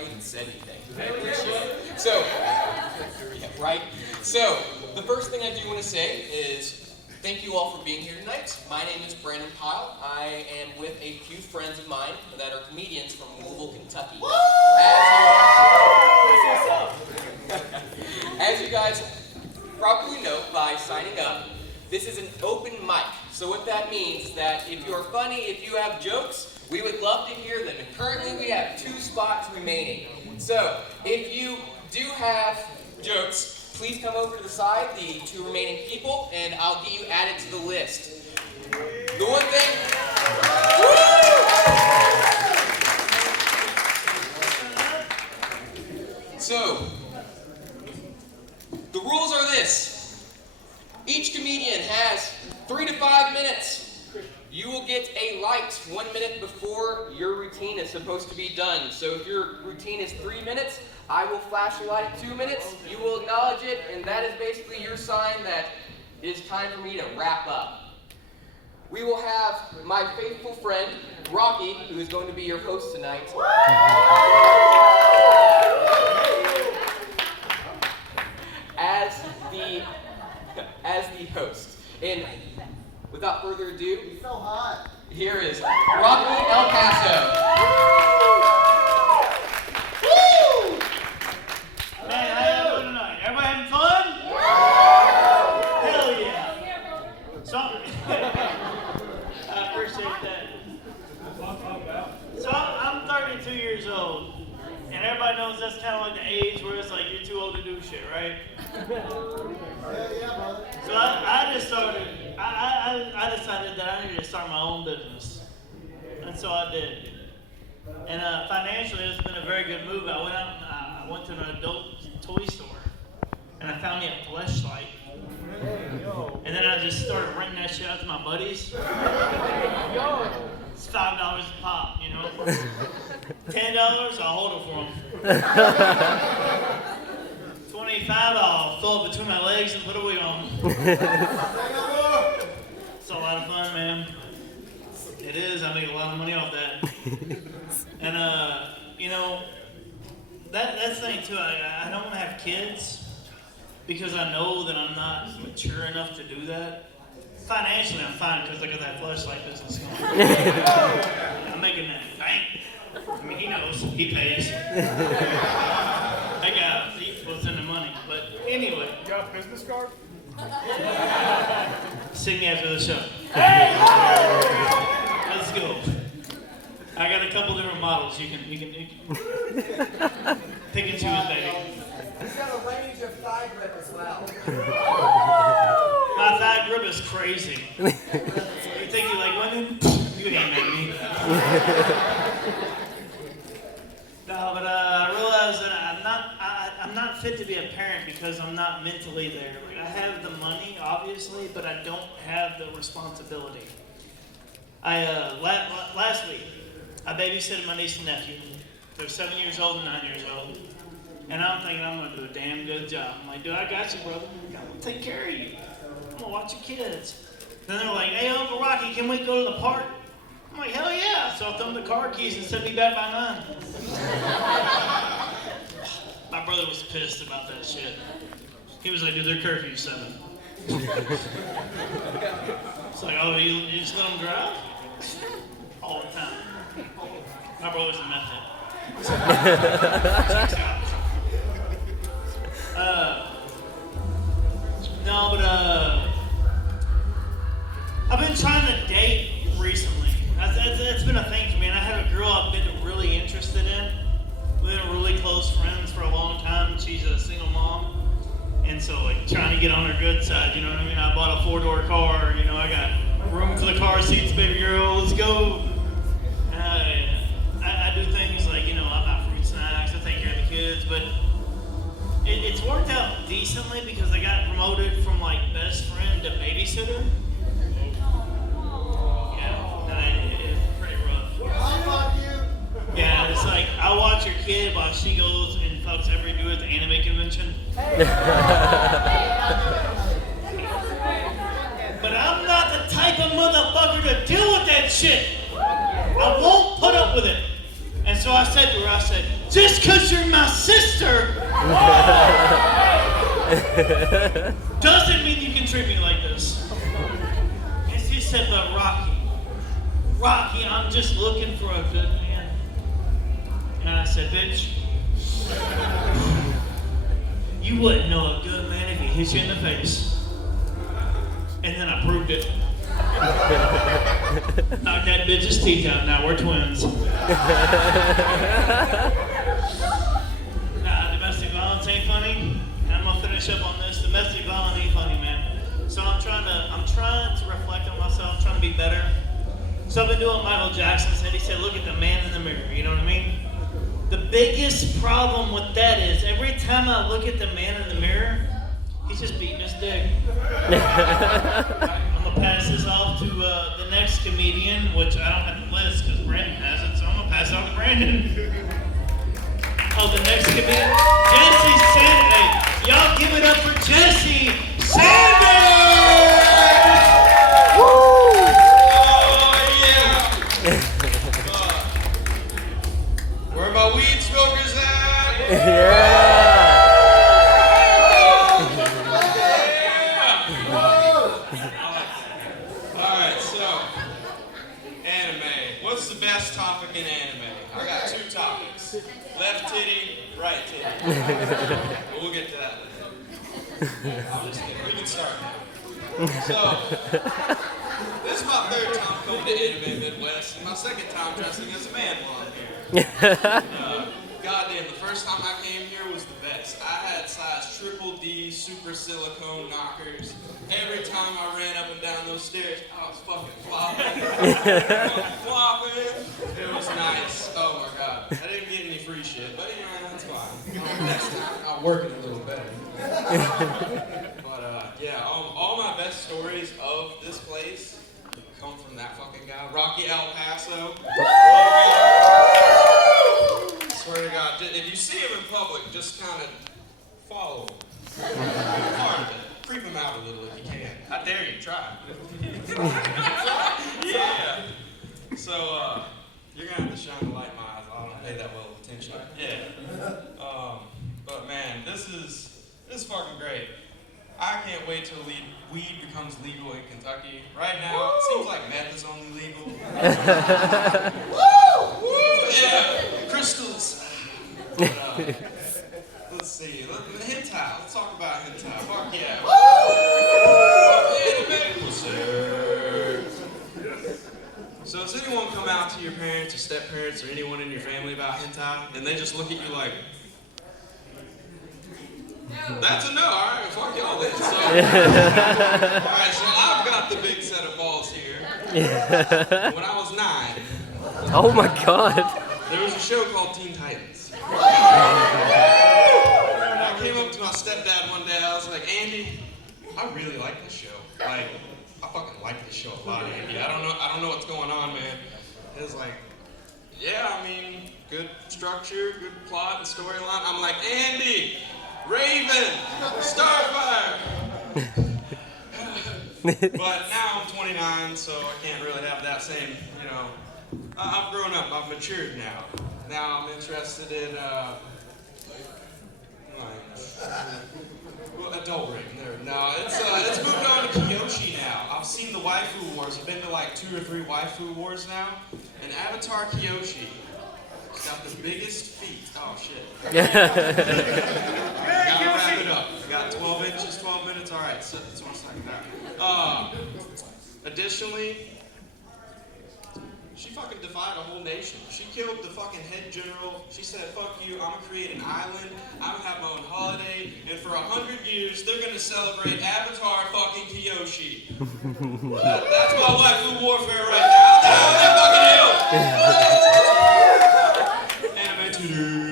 I even said anything. I appreciate it. So, yeah, right? So, the first thing I do want to say is thank you all for being here tonight. My name is Brandon Pyle. I am with a few friends of mine that are comedians from Louisville, Kentucky. As you guys probably know by signing up, this is an open mic. So what that means is that if you're funny, if you have jokes, we would love to hear them. And currently we have 2 spots remaining. So if you do have jokes, please come over to the side, the 2 remaining people, and I'll get you added to the list. The one thing... So, the rules are this. Each comedian has 3 to 5 minutes. You will get a light 1 minute before your routine is supposed to be done. So if your routine is 3 minutes, I will flash a light at 2 minutes. You will acknowledge it, and that is basically your sign that it is time for me to wrap up. We will have my faithful friend, Rocky, who is going to be your host tonight. As the host. And without further ado, He's so hot. here is Rocky El Paso. Woo! Man, how y'all doing tonight? Everybody having fun? Hell yeah. So, I appreciate that. So I'm 32 years old, and everybody knows that's kind of like the age where it's like you're too old to do shit, right? So I just started, I decided that I needed to start my own business. And so I did. And financially, it's been a very good move. I went out and I went to an adult toy store. And I found me a fleshlight. And then I just started renting that shit out to my buddies. It's $5 a pop, you know. $10, I'll hold it for them. 25, I'll throw it between my legs and put a wig on. It's a lot of fun, man. It is. I make a lot of money off that. And, you know, that's the thing, too. I don't want to have kids because I know that I'm not mature enough to do that. Financially, I'm fine because I got that flashlight business going. I'm making that bank. I mean, he knows. He pays. He puts in the money. But anyway. You got a business card? See me after the show. Let's go. I got a couple different models. You can pick and choose, baby. He's got a range of thigh grip as well. My thigh grip is crazy. You think you like women? You ain't met me. No, but I realized that I'm not fit to be a parent because I'm not mentally there. Like, I have the money, obviously, but I don't have the responsibility. Last week, I babysitted my niece and nephew. They're 7 years old and 9 years old. And I'm thinking I'm going to do a damn good job. I'm like, dude, I got you, brother. I'm going to take care of you. I'm going to watch your kids. Then they're like, hey, Uncle Rocky, can we go to the park? I'm like, hell yeah. So I threw them the car keys and sent me back by 9. My brother was pissed about that shit. He was like, dude, their curfew's 7. It's like, oh, you just let them drive? All the time. My brother's a meth head. No, but I've been trying to date recently. That's been a thing for me, and I have a girl I've been really interested in. We've been really close friends for a long time. She's a single mom, and so like trying to get on her good side. You know what I mean? I bought a 4-door car. You know, I got room for the car seats, baby girl. Let's go. I do things like, you know, I buy fruit snacks. I take care of the kids, but it's worked out decently because I got promoted from like best friend to babysitter. It's pretty rough. Yeah, it's like I watch your kid while she goes and fucks every dude at the anime convention. But I'm not the type of motherfucker to deal with that shit. I won't put up with it. And so I said to her, just because you're my sister doesn't mean you can treat me like this. And she said, but Rocky, I'm just looking for a good man. And I said, bitch, you wouldn't know a good man if he hit you in the face. And then I proved it. Knocked that bitch's teeth out. Now we're twins. Nah, domestic violence ain't funny. And I'm gonna finish up on this. Domestic violence ain't funny, man. So I'm trying to reflect on myself. I'm trying to be better. So I've been doing what Michael Jackson said. He said, look at the man in the mirror. You know what I mean? The biggest problem with that is every time I look at the man in the mirror, he's just beating his dick. I'm gonna pass this off to the next comedian, which I don't have the list because Brandon has it, so I'm gonna pass it off to Brandon. The next comedian, Jesse Sanders. Y'all give it up for Jesse Sanders! Where my weed smokers at? Alright, so anime. What's the best topic in anime? I got two topics. Left titty, right titty. But we'll get to that later. I'm just kidding. We can start now. So, this is my third time coming to Anime Midwest, and my second time dressing as a man while I'm here. Goddamn, the first time I came here was the best. I had size triple D super silicone knockers. Every time I ran up and down those stairs, I was fucking flopping. It was nice. Oh my god. I didn't get any free shit, but anyway, that's fine. Next time I'll work it a little better. But yeah, all my best stories of this place come from that fucking guy, Rocky El Paso. Swear to God, if you see him in public, just kind of follow him. Hard to creep him out a little if you can. I dare you, try. Yeah. So, you're gonna have to shine the light in my eyes. I don't pay that well of attention. Yeah. But man, this is fucking great. I can't wait till weed becomes legal in Kentucky. Right now, it seems like meth is only legal. Woo! Woo! Yeah, crystals. But, let's see. Hentai. Let's talk about hentai. Fuck yeah. So has anyone come out to your parents or step-parents or anyone in your family about hentai, and they just look at you like, that's a no, alright, fuck y'all then. So, alright, so I've got the big set of balls here. When I was 9. Oh my god. There was a show called Teen Titans. I came up to my stepdad one day, I was like, Andy, I really like this show. Like, I fucking like this show a lot, Andy. I don't know what's going on, man. It was like, yeah, I mean, good structure, good plot and storyline. I'm like, Andy, Raven, Starfire. But now I'm 29, so I can't really have that same, I've grown up, I've matured now. Now I'm interested in, adult rape. No, it's moved on to Kyoshi now. I've seen the waifu wars. I've been to like 2 or 3 waifu wars now. And Avatar Kyoshi has got the biggest feet. Oh shit. Gotta wrap it up. We got 12 inches, 12 minutes. All right, so that's what I'm talking about. Additionally, she fucking defied a whole nation. She killed the fucking head general. She said, fuck you, I'm gonna create an island, I'm gonna have my own holiday, and for 100 years, they're gonna celebrate Avatar fucking Kyoshi. That's my waifu warfare right now. That fucking hell! Anime tutor.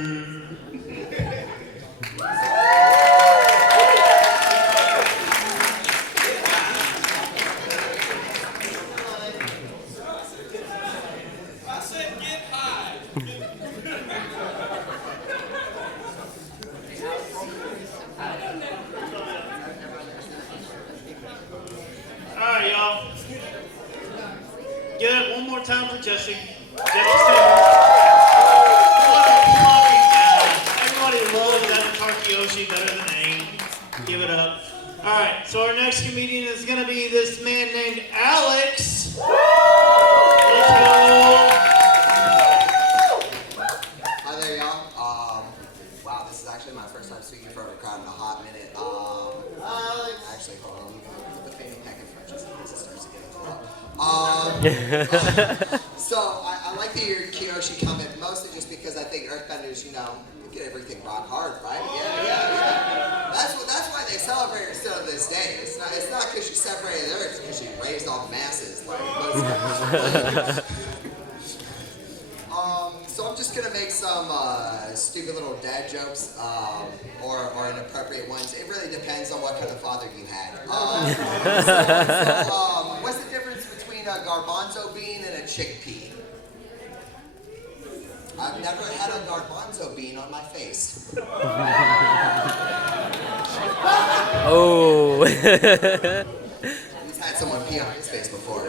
Alright, y'all. Give it one more time for Jesse. Jesse Sanders. speak in front of a crowd in a hot minute. Actually, hold on. Put the fanny pack in front just in case it starts to get So I like to hear Kiyoshi come in, mostly just because I think Earthbenders, you know, get everything rock hard, right? Yeah. That's why they celebrate her still to this day. It's not because she separated the earth, it's because she raised all the masses. Like most so I'm just gonna make some stupid little dad jokes, or inappropriate ones. It really depends on what kind of father you had. What's the difference between a garbanzo bean and a chickpea? I've never had a garbanzo bean on my face. Oh. He's had someone pee on his face before.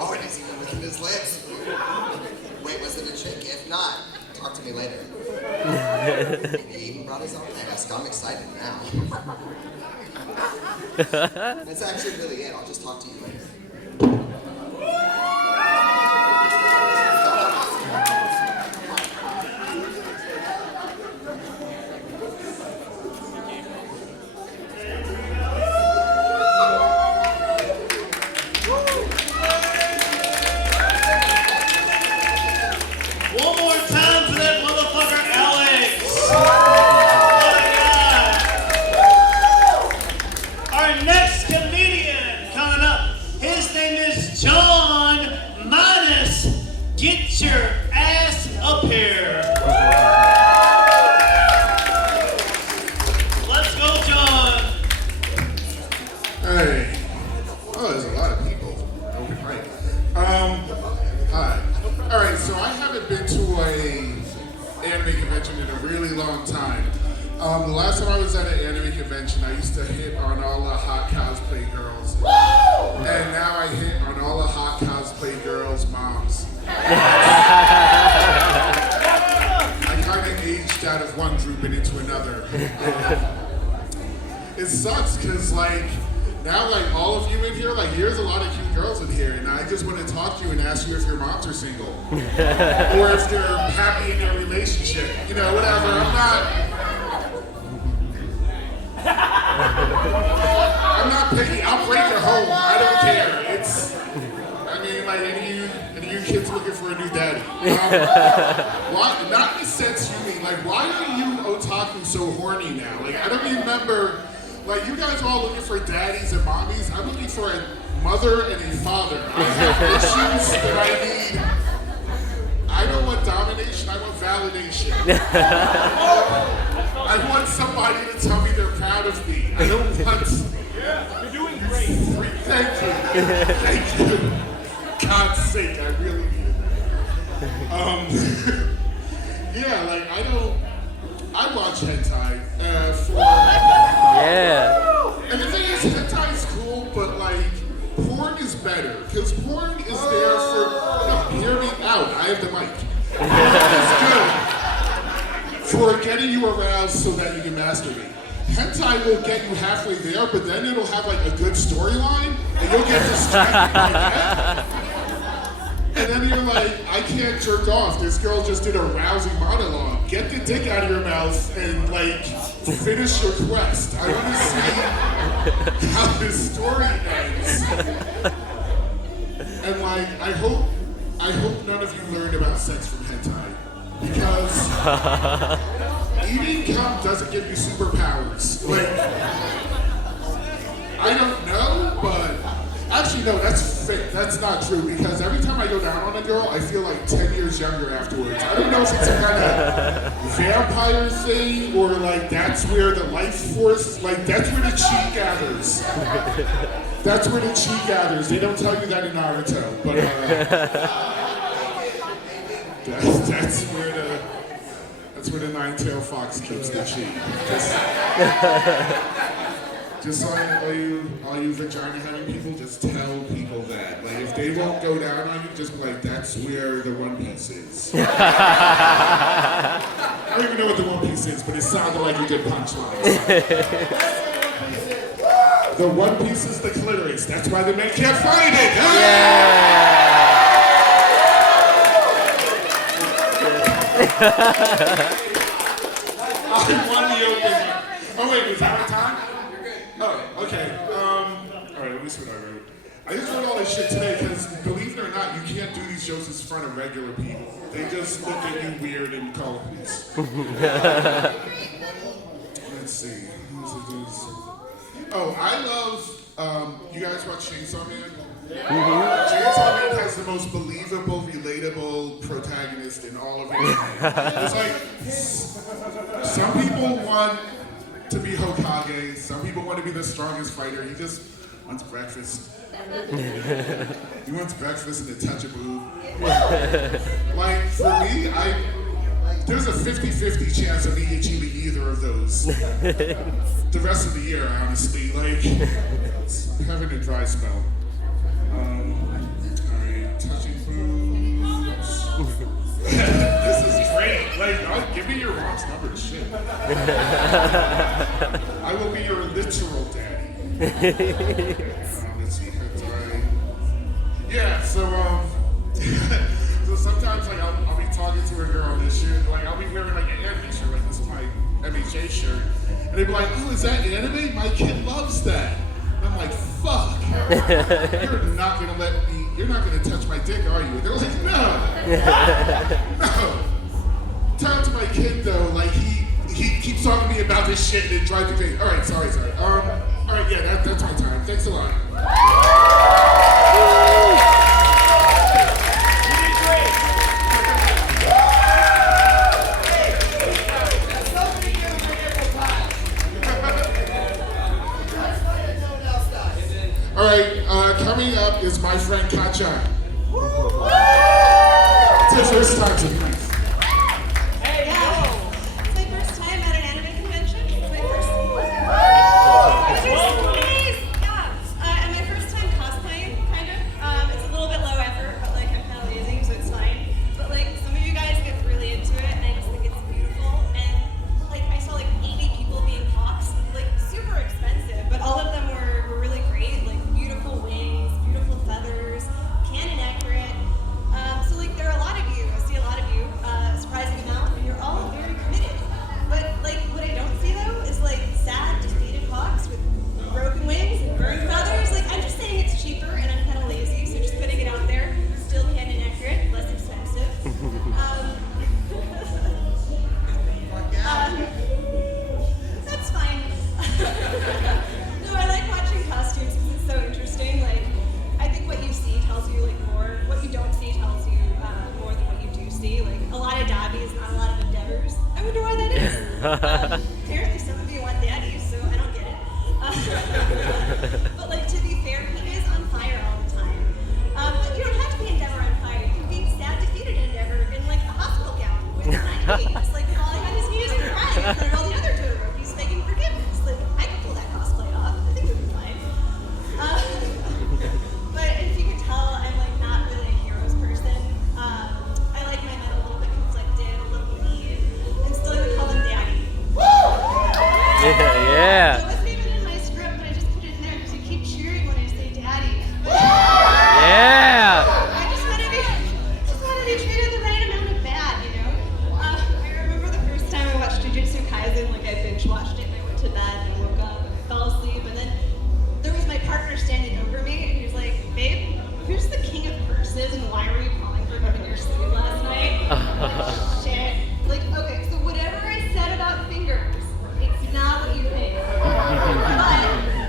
Oh, and he's even licking his lips. Wait, was it a chick? If not, talk to me later. He even brought his own mask. I'm excited now. That's actually really it. I'll just talk to you later. One more time for that motherfucker, Alex. Oh my God. Our next comedian coming up, his name is John Minus. Get your ass up here. Let's go, John. Hey. Oh, there's a lot of people. Open mic. Hi. All right, so I haven't been to a anime convention in a really long time. The last time I was at an anime convention, I used to hit on all the hot cosplay girls. And now I hit on all the hot cosplay girls' moms. I kind of aged out of one group and into another. It sucks because, like, now, like, all of you in here, like, here's a lot of cute girls in here, and I just want to talk to you and ask you if your moms are single. Or if they're happy in their relationship. You know, whatever. I'm not picky. I'll break your home. I don't care. I mean, like, any of you kids looking for a new daddy. Why, not in the sense you mean, like, why are you otaku so horny now? Like, I don't remember. Like, you guys are all looking for daddies and mommies. I'm looking for a mother and a father. I have issues that I need. I don't want domination, I want validation. I want somebody to tell me they're proud of me. I don't want... You're doing great. Thank you. Thank you. God's sake, I really need it. Yeah, like, I watch hentai for... Yeah. And the thing is, hentai is cool, but like, porn is better. Because porn is there for, no, hear me out, I have the mic. Porn is good for getting you aroused so that you can masturbate. Hentai will get you halfway there, but then it'll have like a good storyline, and you'll get distracted by that. And then you're like, I can't jerk off. This girl just did a rousing monologue. Get the dick out of your mouth and like finish your quest. I want to see how this story ends. And like, I hope none of you learned about sex from hentai. Because eating cum doesn't give you superpowers. Like, I don't know, but actually no, that's not true, because every time I go down on a girl, I feel like 10 years younger afterwards. I don't know if it's some kind of vampire thing, or like that's where the life force, like that's where the chi gathers. That's where the chi gathers. They don't tell you that in Naruto, but that's where the nine-tailed fox keeps the chi. Just so all you vagina-having people, just tell people that. Like, if they won't go down on you, just be like, that's where the One Piece is. I don't even know what the One Piece is, but it sounded like a good punchline. The One Piece is the clitoris. That's why the men can't find it. I won the open mic. Oh wait, is that our time? Oh, okay. All right, at least what I wrote. I just wrote all this shit today because, believe it or not, you can't do these shows in front of regular people. They just look at you weird and call police. Let's see. Oh, I love, you guys watch Chainsaw Man? Chainsaw Man has the most believable, relatable protagonist in all of anime. It's like, some people want to be Hokage, some people want to be the strongest fighter, he just wants breakfast. He wants breakfast and a touch of boob. Like, for me, there's a 50-50 chance of me achieving either of those. The rest of the year, honestly, like, having a dry spell. Alright, touching boobs. This is great. Like, give me your mom's number, shit. I will be your literal daddy. Let's see, yeah, so so sometimes like I'll be talking to a girl and shit, like I'll be wearing like an anime shirt, like this is my MHA shirt, and they'd be like, oh, is that anime? My kid loves that. And I'm like, fuck, you're not gonna touch my dick, are you? And they're like, no. Tell to my kid though, like he keeps talking to me about this shit and it drives me crazy. All right, sorry. All right, yeah, that's my time. Thanks a lot. All right, coming up is my friend Katja. It's her first time tonight. Hey, yeah. It's my first time at an anime convention. It's my first. And my first time cosplaying, kind of. It's a little bit low effort, but like I'm kind of lazy, so it's fine. But like some of you guys get really into it, and I just think it's beautiful. And like I saw like 80 people being hawks, like super expensive, but all of them were really great. Like beautiful wings, beautiful feathers, canon accurate. So like there are a lot of you. I see a lot of you, surprising amount, and you're all very committed. But like what I don't see though is like sad, defeated hawks with broken wings and burned feathers. Like I'm just saying it's cheaper, and I'm kind of lazy, so just putting it out there. Still canon accurate, less expensive. That's fine. No, I like watching costumes because it's so interesting. Like I think what you see tells you like more. What you don't see tells you more than what you do see. Like a lot of dabbies, not a lot of endeavors. I wonder why that is. Apparently some of you want daddies, so I don't get it. But like to be fair, he is on fire all the time. But you don't have to be Endeavor on fire. You can be sad, defeated Endeavor in like a hospital gown with 90 days, like falling on his knees and crying in front of all the other Totoroki's begging forgiveness. Like I could pull that cosplay off. I think it would be fine. But if you can tell, I'm like not really a heroes person. I like my men a little bit conflicted, a little mean, and still gonna call them daddy. Yeah. It wasn't even in my script, but I just put it in there because you keep cheering when I say daddy. Yeah. I just want to be treated the right amount of bad, you know? I remember the first time I watched Jujutsu Kaisen, like I binge watched it and I went to bed and I woke up and I fell asleep, and then there was my partner standing over me and he was like, babe, who's the king of purses and why were you calling for him in your sleep last night? Shit. Like, okay, so whatever I said about fingers, it's not what you think.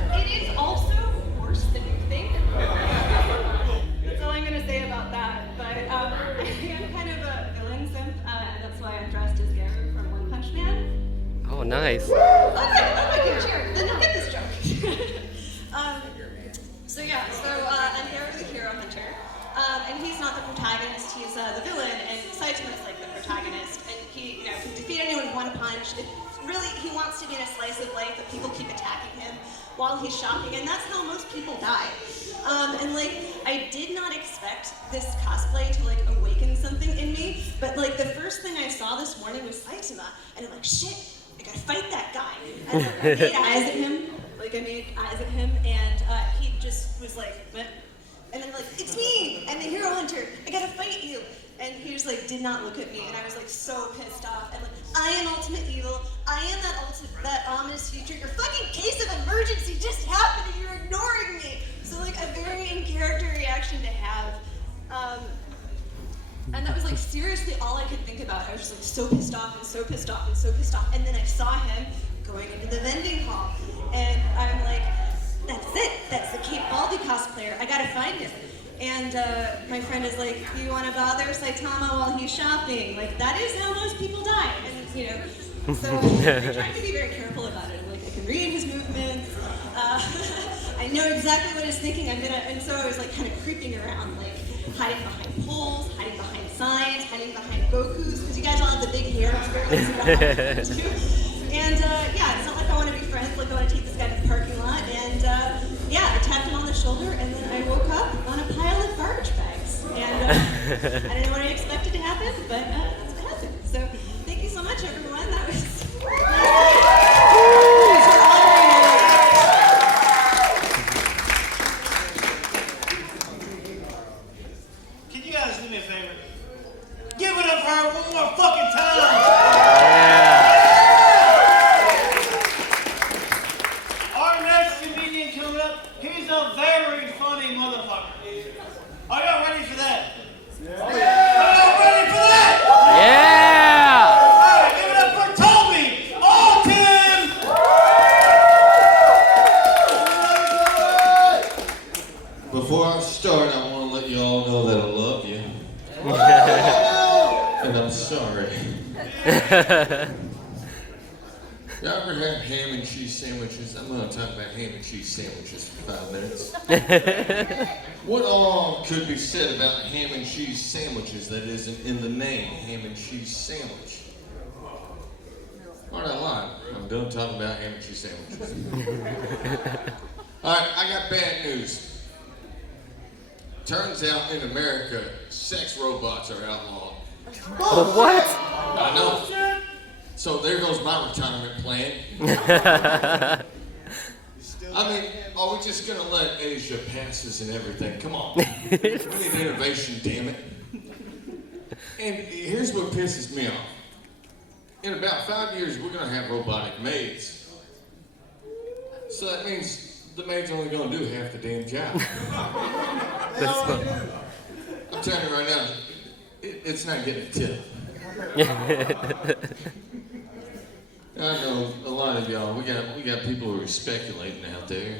But it is also worse than you think. That's all I'm going to say about that. But I am kind of a villain simp, and that's why I'm dressed as Garu from One Punch Man. Oh, nice. Okay, cheer. Then you'll get this joke. I'm Garu the Hero Hunter. And he's not the protagonist, he's the villain, and Saitoma's like the protagonist. And he, can defeat anyone in one punch. Really, he wants to be in a slice of life, but people keep attacking him while he's shopping, and that's how most people die. And like, I did not expect this cosplay to like awaken something in me, but like the first thing I saw this morning was Saitama, and I'm like, shit, I gotta fight that guy. And like, I made eyes at him, and he just was like, meh. And then like, it's me, I'm the Hero Hunter, I gotta fight you. And he just like did not look at me, and I was like so pissed off. And like, I am ultimate evil, I am that ominous future. Your fucking case of emergency just happened and you're ignoring me. So like a very in character reaction to have. And that was like seriously all I could think about. I was just like so pissed off and so pissed off and so pissed off. And then I saw him going into the vending hall. And I'm like, that's it. That's the Kate Baldy cosplayer. I gotta find him. And my friend is like, do you want to bother Saitama while he's shopping? Like, that is how most people die. And, you know, so I'm trying to be very careful about it. Like, I can read his movements. I know exactly what he's thinking. And so I was like kind of creeping around, like hiding behind poles, hiding behind signs, hiding behind Gokus, because you guys all have the big hair. And yeah, it's not like I want to be friends, like I want to take this guy to the parking lot. And yeah, I tapped him on the shoulder, and then I woke up on a pile of garbage bags. And I didn't know what I expected to happen, but that's what happened. So thank you so much, everyone. That was. Can you guys do me a favor? Give it up for her one more fucking time! Our next comedian coming up, he's a very funny motherfucker. Are y'all ready for that? Yeah. Are y'all ready for that? Yeah! Alright, give it up for Toby Alton! Before I start, I want to let you all know that I love you. And I'm sorry. Y'all ever had ham and cheese sandwiches? I'm going to talk about ham and cheese sandwiches for 5 minutes. What all could be said about ham and cheese sandwiches that isn't in the name, ham and cheese sandwich? Aren't I lying? I'm done talking about ham and cheese sandwiches. Alright, I got bad news. Turns out in America, sex robots are outlawed. What? I know. So there goes my retirement plan. I mean, are we just gonna let Asia pass us and everything? Come on. We need innovation, damn it. And here's what pisses me off. In about 5 years, we're gonna have robotic maids. So that means the maid's only gonna do half the damn job. I'm telling you right now, it's not getting a tip. I know a lot of y'all. We got people who are speculating out there,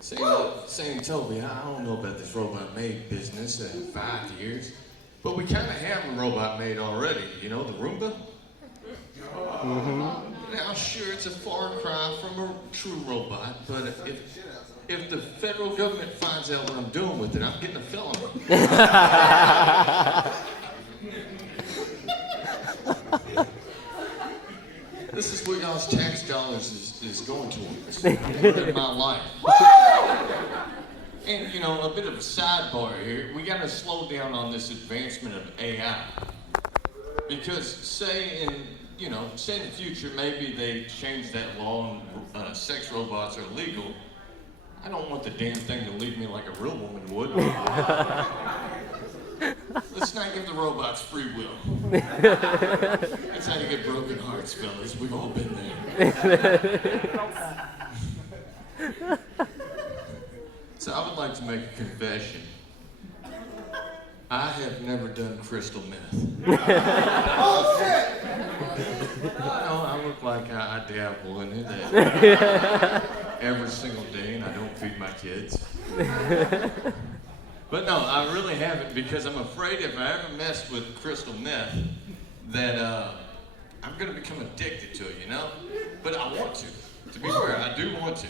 saying Toby, I don't know about this robot maid business in 5 years, but we kind of have a robot maid already. You know, the Roomba. Now, sure, it's a far cry from a true robot, but if the federal government finds out what I'm doing with it, I'm getting a felony. This is where y'all's tax dollars is going towards. In my life. And, you know, a bit of a sidebar here. We got to slow down on this advancement of AI. Because say in the future, maybe they change that law and sex robots are legal. I don't want the damn thing to leave me like a real woman would. Let's not give the robots free will. That's how you get broken hearts, fellas. We've all been there. So I would like to make a confession. I have never done crystal meth. Oh shit! No, I look like I dabble in it every single day, and I don't feed my kids. But no, I really haven't, because I'm afraid if I ever mess with crystal meth, that I'm gonna become addicted to it, you know? But I want to be fair, I do want to.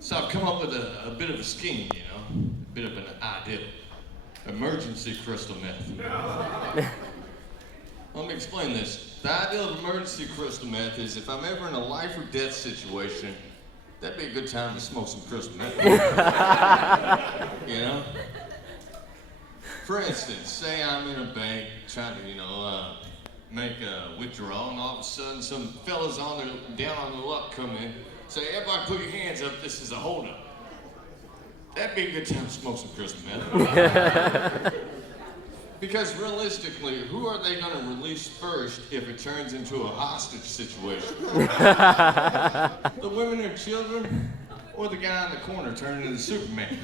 So I've come up with a bit of a scheme, you know? A bit of an idea. Emergency crystal meth. Let me explain this. The idea of emergency crystal meth is if I'm ever in a life or death situation, that'd be a good time to smoke some crystal meth. You know? For instance, say I'm in a bank trying to, make a withdrawal, and all of a sudden some fellas down on their luck come in, say, everybody put your hands up, this is a holdup. That'd be a good time to smoke some crystal meth. Because realistically, who are they going to release first if it turns into a hostage situation? The women and children, or the guy in the corner turning into Superman?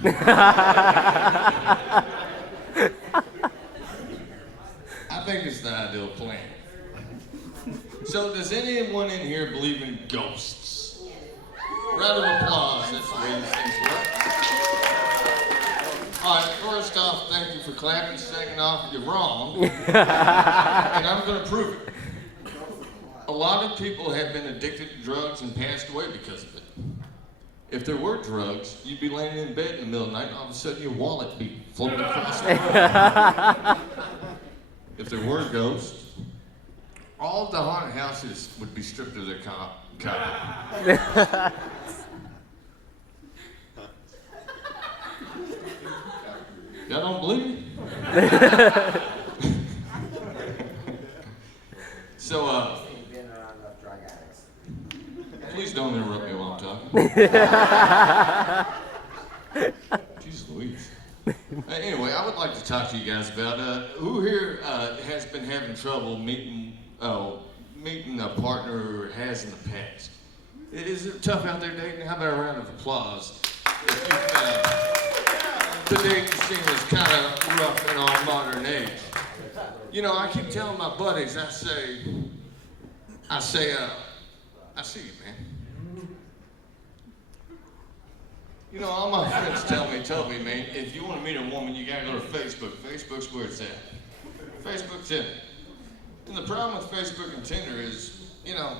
I think it's the ideal plan. So does anyone in here believe in ghosts? Round of applause, that's the way these things work. All right, first off, thank you for clapping. Second off, you're wrong. And I'm going to prove it. A lot of people have been addicted to drugs and passed away because of it. If there were drugs, you'd be laying in bed in the middle of the night and all of a sudden your wallet would be floating across the room. If there were ghosts, all of the haunted houses would be stripped of their copper. Y'all don't believe me? So, please don't interrupt me while I'm talking. Jeez Louise. Anyway, I would like to talk to you guys about who here has been having trouble meeting a partner or has in the past. Is it tough out there dating? How about a round of applause? The dating scene is kind of rough in our modern age. You know, I keep telling my buddies, I say, I see you, man. You know, all my friends tell me, man, if you want to meet a woman, you gotta go to Facebook. Facebook's where it's at. Facebook's it. And the problem with Facebook and Tinder is, you know,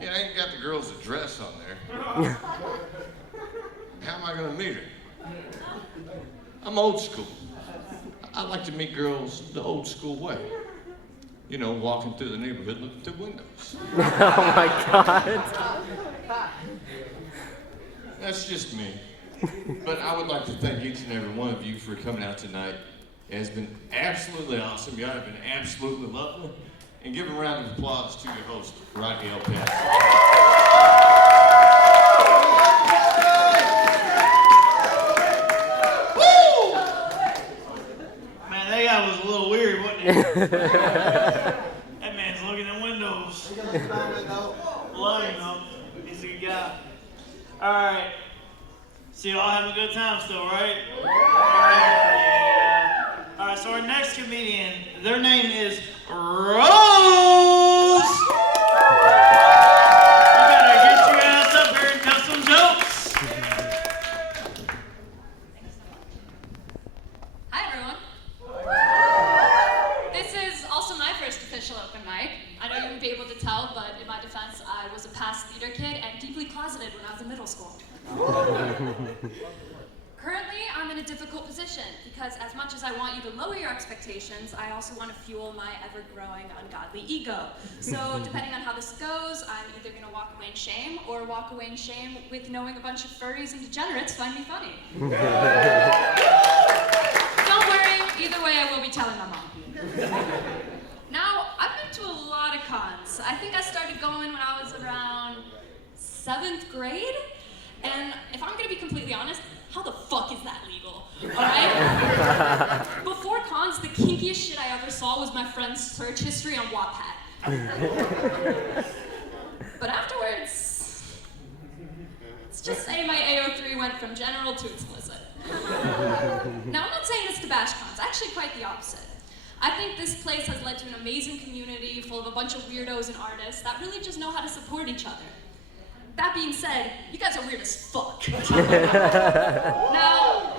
it ain't got the girl's address on there. How am I gonna meet her? I'm old school. I like to meet girls the old school way. You know, walking through the neighborhood looking through windows. Oh my God. That's just me. But I would like to thank each and every one of you for coming out tonight. It has been absolutely awesome. Y'all have been absolutely lovely. And give a round of applause to your host, Rodney El Paso. Man, that guy was a little weird, wasn't he? That man's looking at windows. Love him, though. He's a good guy. All right. So you all having a good time still, right? Yeah. All right, so our next comedian, their name is Rose. You better get your ass up here and tell some jokes. Hi, everyone. This is also my first official open mic. I know you won't be able to tell, but in my defense, I was a past theater kid and deeply closeted when I was in middle school. Currently, I'm in a difficult position because as much as I want you to lower your expectations, I also want to fuel my ever-growing ungodly ego. So depending on how this goes, I'm either going to walk away in shame or walk away in shame with knowing a bunch of furries and degenerates find me funny. Don't worry, either way I will be telling my mom. Now, I've been to a lot of cons. I think I started going when I was around 7th grade. And if I'm gonna be completely honest, how the fuck is that legal? Alright? Before cons, the kinkiest shit I ever saw was my friend's search history on Wattpad. But afterwards, let's just say my AO3 went from general to explicit. Now, I'm not saying this to bash cons, actually quite the opposite. I think this place has led to an amazing community full of a bunch of weirdos and artists that really just know how to support each other. That being said, you guys are weird as fuck. Now,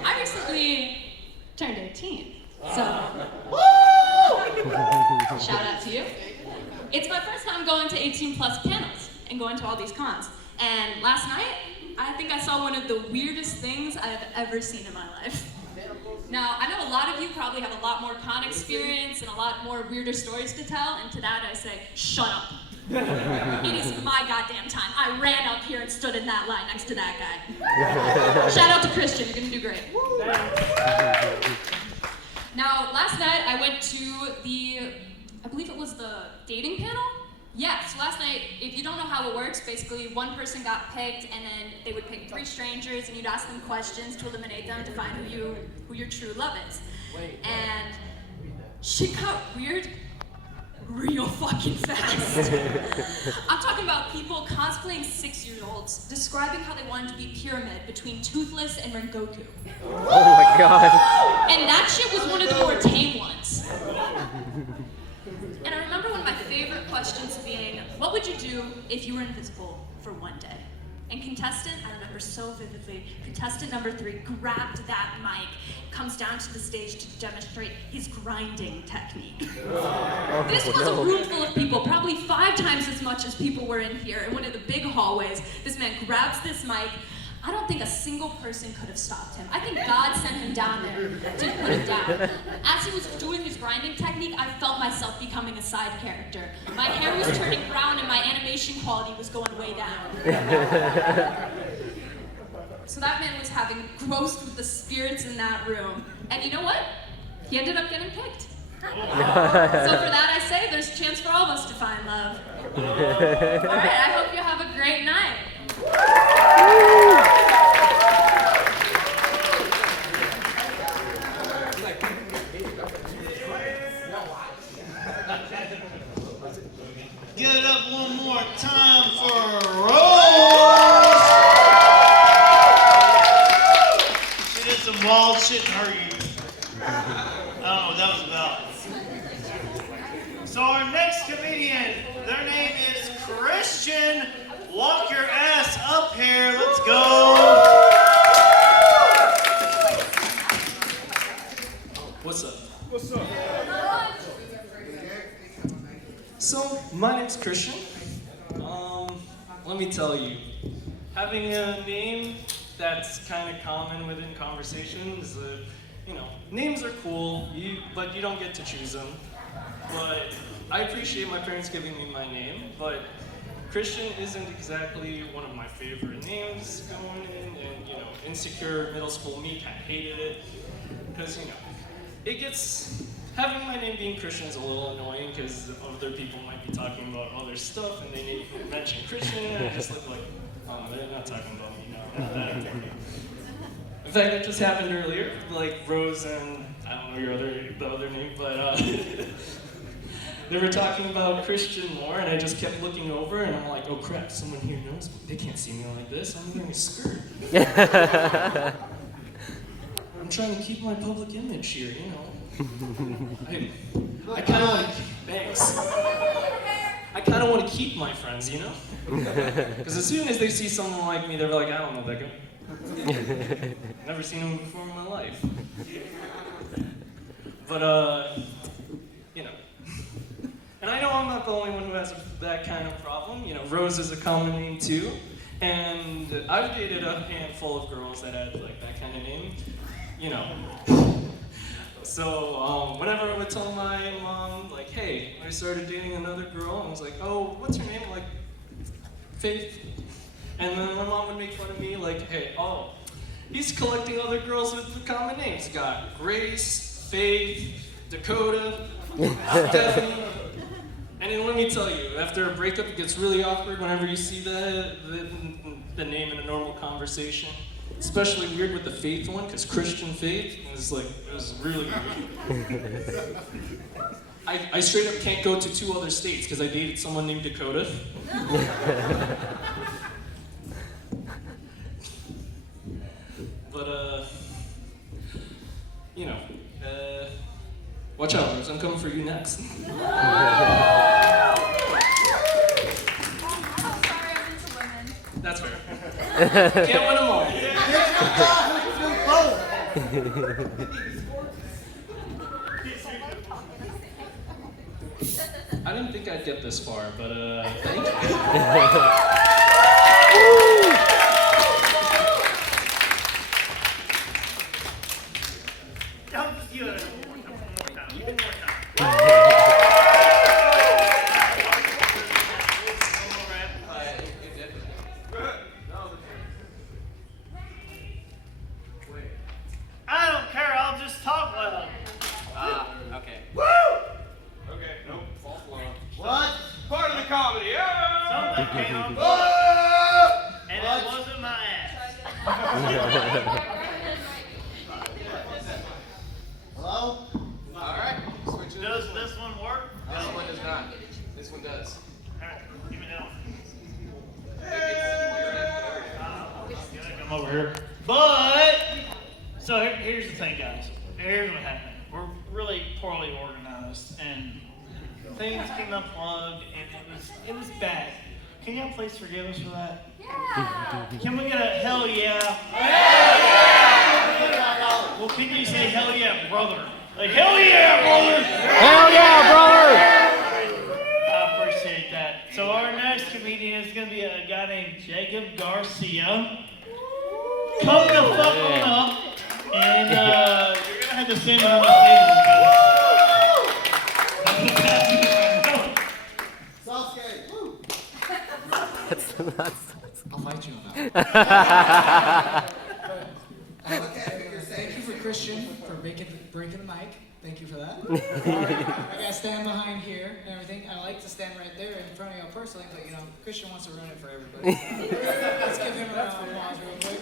I recently turned 18, so shout out to you. It's my first time going to 18 plus panels and going to all these cons. And last night, I think I saw one of the weirdest things I've ever seen in my life. Now, I know a lot of you probably have a lot more con experience and a lot more weirder stories to tell, and to that I say, shut up. It is my goddamn time. I ran up here and stood in that line next to that guy. Shout out to Christian, you're gonna do great. Now, last night I went to I believe it was the dating panel? Yeah, so last night, if you don't know how it works, basically one person got picked and then they would pick 3 strangers and you'd ask them questions to eliminate them to find who your true love is. And shit got weird real fucking fast. I'm talking about people cosplaying 6-year-olds, describing how they wanted to be Pyramid between Toothless and Rengoku. Oh my god. And that shit was one of the more tame ones. And I remember one of my favorite questions being, what would you do if you were invisible for one day? And contestant, I remember so vividly, contestant number 3 grabbed that mic, comes down to the stage to demonstrate his grinding technique. This was a room full of people, probably 5 times as much as people were in here, in one of the big hallways. This man grabs this mic. I don't think a single person could have stopped him. I think God sent him down there to put him down. As he was doing his grinding technique, I felt myself becoming a side character. My hair was turning brown and my animation quality was going way down. So that man was having grossed with the spirits in that room. And you know what? He ended up getting picked. So for that I say, there's a chance for all of us to find love. All right, I hope you have a great night. Give it up one more time for Rose. She did some wild shit in her youth. I don't know what that was about. So our next comedian, their name is Christian. Walk your ass up here. Let's go. What's up? What's up? So, my name's Christian. Let me tell you, having a name that's kind of common within conversations, names are cool, but you don't get to choose them. But I appreciate my parents giving me my name, but Christian isn't exactly one of my favorite names going in, and insecure middle school me kind of hated it, because having my name being Christian is a little annoying because other people might be talking about other stuff and they mention Christian and I just look like, oh, they're not talking about me now. Not that important. In fact, that just happened earlier, like Rose and I don't know the other name, but they were talking about Christian more and I just kept looking over and I'm like, oh crap, someone here knows me. They can't see me like this. I'm wearing a skirt. I'm trying to keep my public image here, I kind of want to thanks. I kind of want to keep my friends, Because as soon as they see someone like me, they're like, I don't know that guy. Never seen him before in my life. But, And I know I'm not the only one who has that kind of problem. Rose is a common name too. And I've dated a handful of girls that had that kind of name. So whenever I would tell my mom, hey, I started dating another girl, I was like, oh, what's her name? Faith. And then my mom would make fun of me, hey, oh, he's collecting other girls with common names. Got Grace, Faith, Dakota, Stephanie. And then let me tell you, after a breakup, it gets really awkward whenever you see the name in a normal conversation. Especially weird with the Faith one, because Christian Faith is it was really weird. I straight up can't go to 2 other states because I dated someone named Dakota. But, watch out, Rose, I'm coming for you next. That's fair. Can't win them all. I didn't think I'd get this far, but thank you. I don't care, I'll just talk loud. Okay. Okay, nope, false alarm. What? Part of the comedy, yeah! Something came on board, and it wasn't my ass. Hello? All right, switching This one does. Alright, give me that one. It's Come over here. But, so here's the thing, guys. Here's what happened. We're really poorly organized, and things came unplugged, and it was bad. Can y'all please forgive us for that? Yeah. Can we get a hell yeah? Yeah. Well, can you say hell yeah, brother? Like hell yeah, brother! Hell yeah, brother! I appreciate that. So our next comedian is going to be a guy named Jacob Garcia. Come the fuck on up, and you're going to have to stand behind the table. Sasuke. Woo. I'll fight you on that. Thank you for Christian for breaking the mic. Thank you for that. I gotta stand behind here and everything. I like to stand right there in front of y'all personally, but you know, Christian wants to ruin it for everybody. Let's give him a round of applause real quick.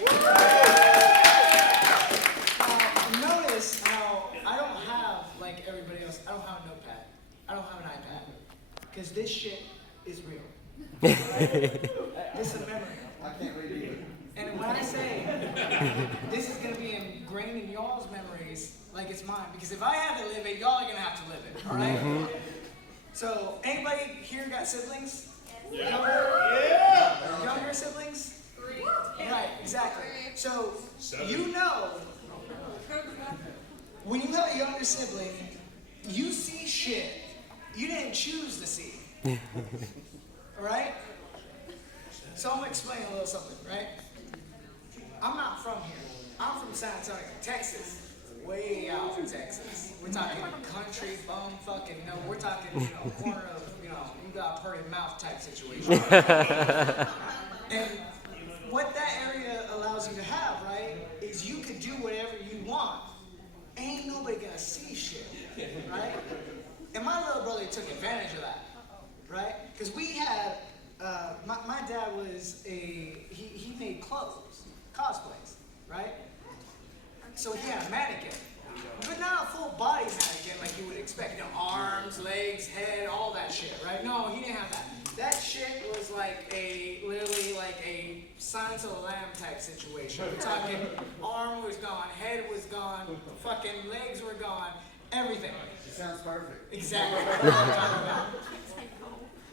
Notice how I don't have, like everybody else, I don't have a notepad. I don't have an iPad. Because this shit is real. This is a memory. I can't read either. And when I say this is going to be ingrained in y'all's memories like it's mine, because if I have to live it, y'all are going to have to live it, all right? Mm-hmm. So, anybody here got siblings? Yeah. Younger siblings? 3. Right, exactly. So, 7. you know, when you have a younger sibling, you see shit you didn't choose to see. All right? So I'm going to explain a little something, right? I'm not from here. I'm from San Antonio, Texas. Way out in Texas. We're talking country, bum, fucking, no, we're talking, corner of, you got a purty mouth type situation. And what that area allows you to have, right, is you could do whatever you want. Ain't nobody gonna see shit, right? And my little brother took advantage of that, right? Because we had, my dad was he made clothes, cosplays, right? So he had a mannequin, but not a full body mannequin like you would expect. Arms, legs, head, all that shit, right? No, he didn't have that. That shit was like literally like a Silence of the Lamb type situation. We're talking arm was gone, head was gone, fucking legs were gone, everything. It sounds perfect. Exactly. What I'm talking about.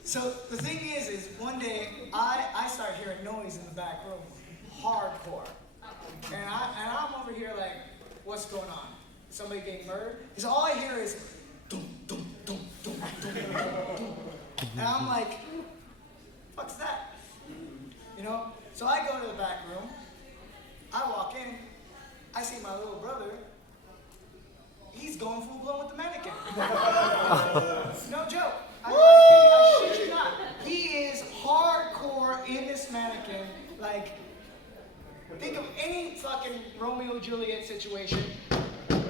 So the thing is one day I started hearing noise in the back room, hardcore. And I'm over here like, what's going on? Somebody getting murdered? Because all I hear is, dum, dum, dum, dum, dum, dum, dum. And I'm like, what's that? So I go to the back room, I walk in, I see my little brother, he's going full blown with the mannequin. No joke. I shit you not. He is hardcore in this mannequin, like, think of any fucking Romeo and Juliet situation.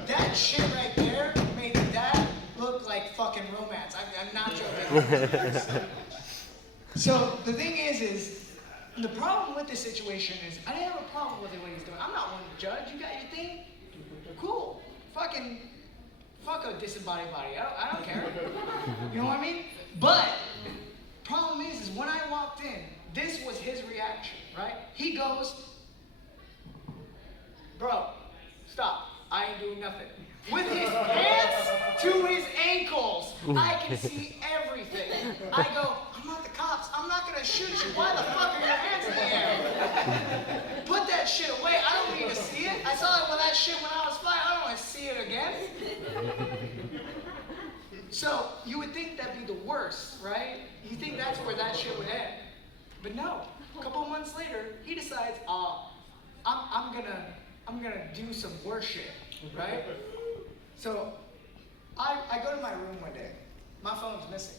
That shit right there made that look like fucking romance. I'm not joking. So the thing is the problem with this situation is I didn't have a problem with the way he's doing. I'm not one to judge. You got your thing? Cool. Fuck a disembodied body. I don't care. You know what I mean? But problem is when I walked in, this was his reaction, right? He goes, bro, stop. I ain't doing nothing. With his hands to his ankles, I can see everything. I go, I'm not the cops. I'm not going to shoot you. Why the fuck are your hands in the air? Put that shit away. I don't need to see it. I saw it with that shit when I was 5. I don't want to see it again. So you would think that'd be the worst, right? You think that's where that shit would end. But no. A couple months later, he decides, I'm gonna do some worse shit, right? So I go to my room one day. My phone's missing,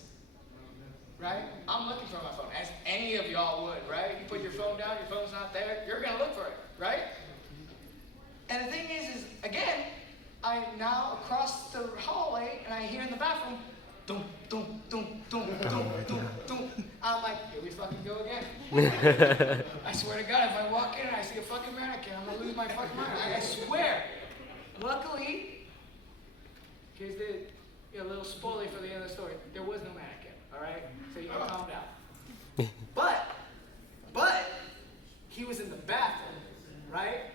right? I'm looking for my phone, as any of y'all would, right? You put your phone down, your phone's not there, you're gonna look for it, right? And the thing is again, I'm now across the hallway and I hear in the bathroom, dum, dum, dum, dum, dum, dum, dum. I'm like, here we fucking go again. I swear to God, if I walk in and I see a fucking mannequin, I'm gonna lose my fucking mind. I swear. Luckily, here's the little spoiler for the end of the story. There was no mannequin, all right? right? So you can calm down. But he was in the bathroom, right?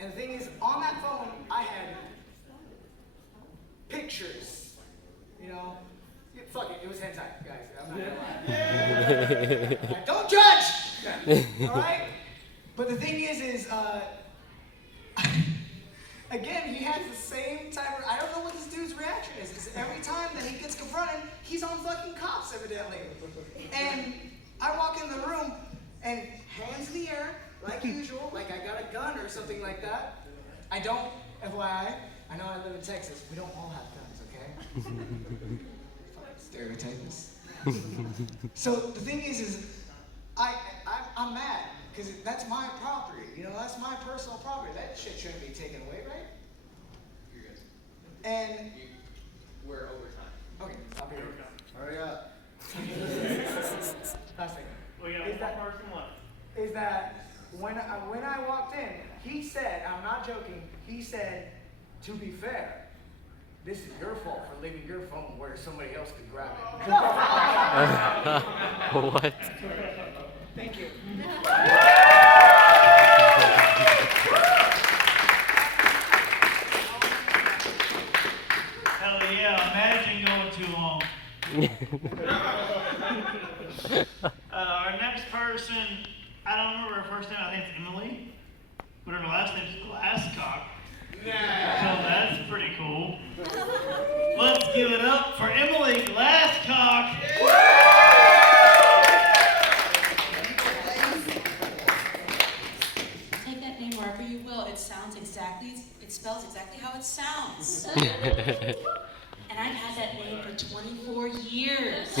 And the thing is, on that phone, I had pictures, you know? Yeah, fuck it, it was hentai, guys. I'm not gonna lie. Don't judge! All right? But the thing is again, he has the same type of, I don't know what this dude's reaction is. It's every time that he gets confronted, he's on fucking cops, evidently. And I walk in the room, and hands in the air, like usual, like I got a gun or something like that. I don't, FYI, I know I live in Texas. We don't all have guns, okay? Stereotypes. So the thing is I'm mad, because that's my property, you know, that's my personal property. That shit shouldn't be taken away, right? You're good. And We're over time. okay, I'll be right back. Hurry up. Last thing. We got Is that- one person left. Is that when I walked in, he said, I'm not joking, he said, to be fair, this is your fault for leaving your phone where somebody else could grab it. What? Thank you. Hell yeah, imagine going too long. Our next person, I don't remember her first name, I think it's Emily. But her last name's Glasscock. So that's pretty cool. Let's give it up for Emily Glasscock. Take that name wherever you will. It spells exactly how it sounds. And I've had that name for 24 years.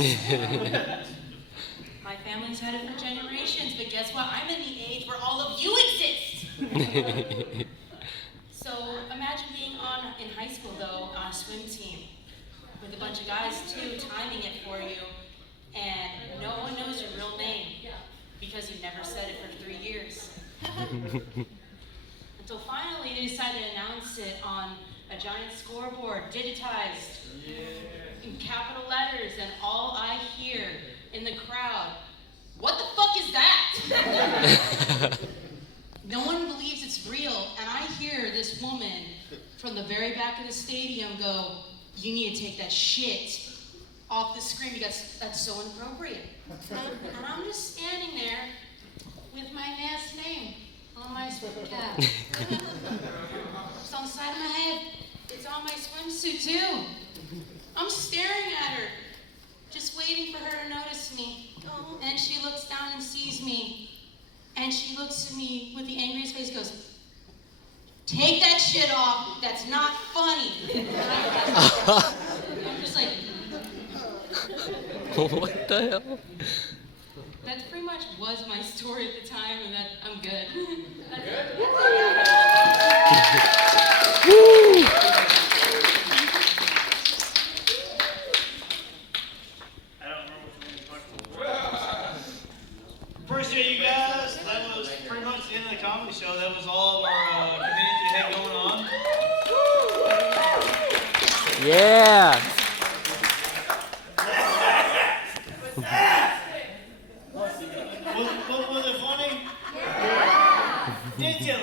My family's had it for generations, but guess what? I'm in the age where all of you exist. So imagine being in high school though, on a swim team with a bunch of guys too, timing it for you, and no one knows your real name because you've never said it for 3 years. Until finally they decided to announce it on a giant scoreboard, digitized in capital letters, and all I hear in the crowd, what the fuck is that? No one believes it's real, and I hear this woman from the very back of the stadium go, you need to take that shit off the screen because that's so inappropriate. And I'm just standing there with my last name on my swim cap. It's on the side of my head. It's on my swimsuit too. I'm staring at her, just waiting for her to notice me. And she looks down and sees me. And she looks at me with the angriest face, goes, take that shit off, that's not funny. I'm just like, What the hell? that pretty much was my story at the time, and that I'm good. That's it. Woo! Appreciate you guys. That was pretty much the end of the comedy show. That was all of our community had going on. Yeah. Was it funny? Did you